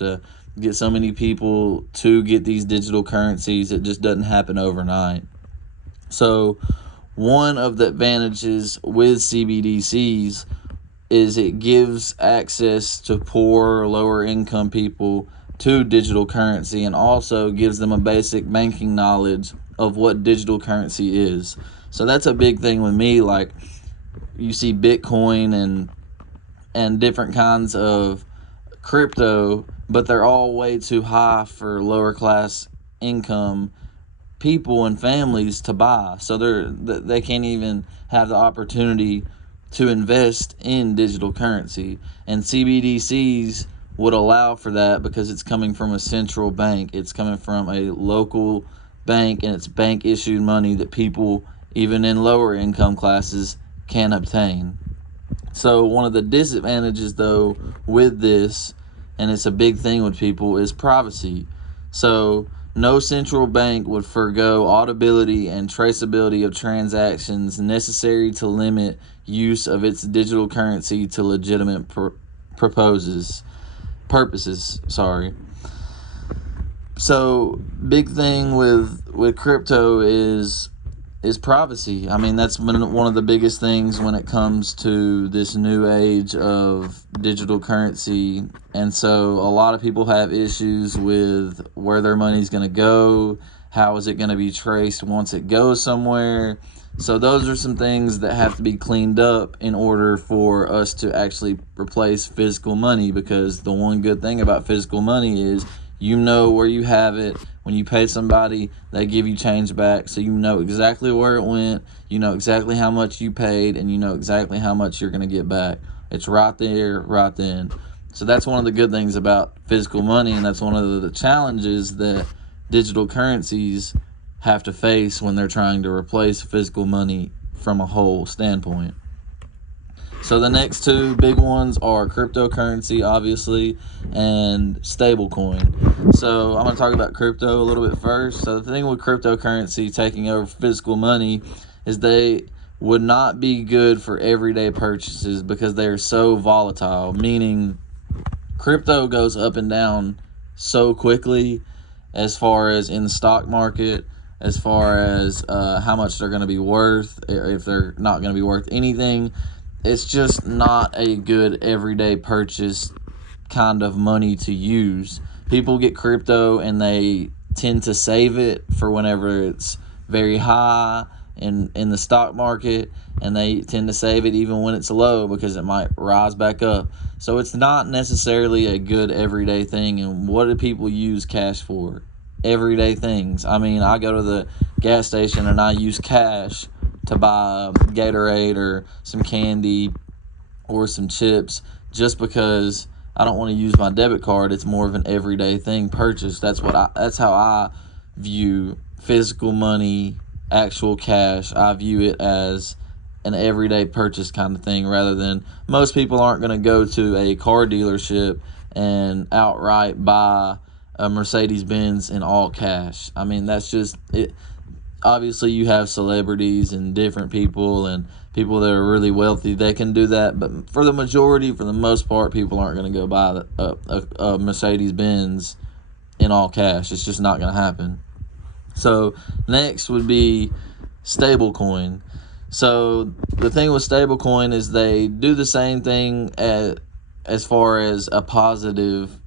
to get so many people to get these digital currencies. It just doesn't happen overnight. So one of the advantages with CBDCs is it gives access to poor, lower income people to digital currency, and also gives them a basic banking knowledge of what digital currency is. So that's a big thing with me. Like, you see Bitcoin and different kinds of crypto, but they're all way too high for lower class income people and families to buy. So they can't even have the opportunity to invest in digital currency. And CBDCs would allow for that because it's coming from a central bank. It's coming from a local bank, and it's bank issued money that people, even in lower income classes, can obtain. So one of the disadvantages, though, with this, and it's a big thing with people, is privacy. So no central bank would forgo auditability and traceability of transactions necessary to limit use of its digital currency to legitimate purposes. So big thing with crypto is privacy. I mean, that's been one of the biggest things when it comes to this new age of digital currency. And so a lot of people have issues with where their money's going to go. How is it going to be traced once it goes somewhere? So those are some things that have to be cleaned up in order for us to actually replace physical money, because the one good thing about physical money is you know where you have it. When you pay somebody, they give you change back, so you know exactly where it went, you know exactly how much you paid, and you know exactly how much you're going to get back. It's right there, right then. So that's one of the good things about physical money, and that's one of the challenges that digital currencies have to face when they're trying to replace physical money from a whole standpoint. So the next two big ones are cryptocurrency, obviously, and stablecoin. So I'm going to talk about crypto a little bit first. So the thing with cryptocurrency taking over physical money is they would not be good for everyday purchases because they are so volatile, meaning crypto goes up and down so quickly as far as in the stock market, as far as how much they're going to be worth, if they're not going to be worth anything. It's just not a good everyday purchase kind of money to use. People get crypto and they tend to save it for whenever it's very high in the stock market, and they tend to save it even when it's low because it might rise back up. So it's not necessarily a good everyday thing. And what do people use cash for? Everyday things. I mean, I go to the gas station and I use cash to buy Gatorade or some candy or some chips just because I don't want to use my debit card. It's more of an everyday thing purchase. That's how I view physical money, actual cash. I view it as an everyday purchase kind of thing, rather than most people aren't going to go to a car dealership and outright buy a Mercedes-Benz in all cash. I mean, that's just it. Obviously, you have celebrities and different people and people that are really wealthy. They can do that, but for the most part, people aren't going to go buy a Mercedes-Benz in all cash. It's just not going to happen. So next would be stablecoin. So the thing with stablecoin is they do the same thing as far as a positive